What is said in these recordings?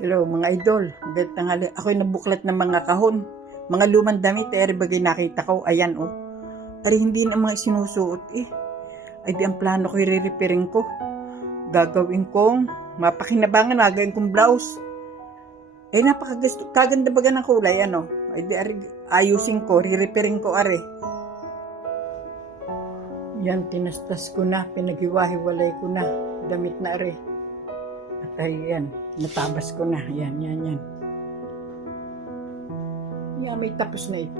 Hello mga idol, magandang tanghali. Ako'y nabuklat ng mga kahon, mga lumang damit, bagay nakita ko, ayan oh. Pero hindi na mga sinusuot eh. Ay di ang plano ko, i-repairing ko. Gagawin kong mapakinabangan, gagawin kong blouse. Kaganda baga ng kulay, ano. Ay di ayusin ko, re-repairing ko are. Yan, tinastas ko na, pinaghiwa-hiwalay ko na, damit na are. Ay, yan. Natabas ko na. Yan. Yan, may tapos na ito.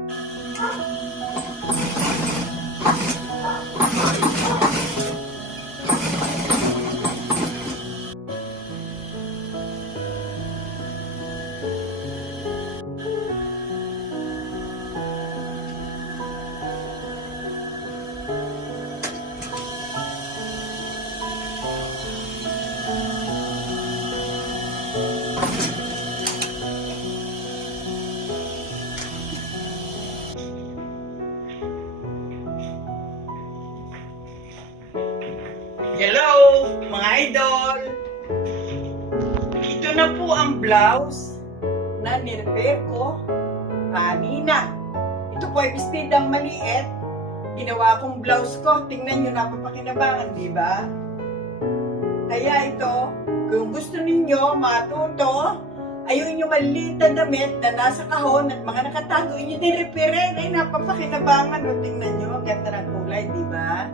Hello, mga idol! Ito na po ang blouse na nirepair ko kanina. Ito po ay bestidang maliit. Ginawa kong blouse ko. Tingnan nyo, napapakinabangan, di ba? Kaya ito, kung gusto ninyo matuto, ayun yung maliit na damit na nasa kahon at mga nakatago, inyo din repair. Ay, napapakinabangan. O, tingnan nyo, ang ganda ng kulay, di ba?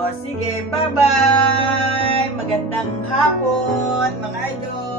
O sige, bye-bye! Magandang hapon, mga idol!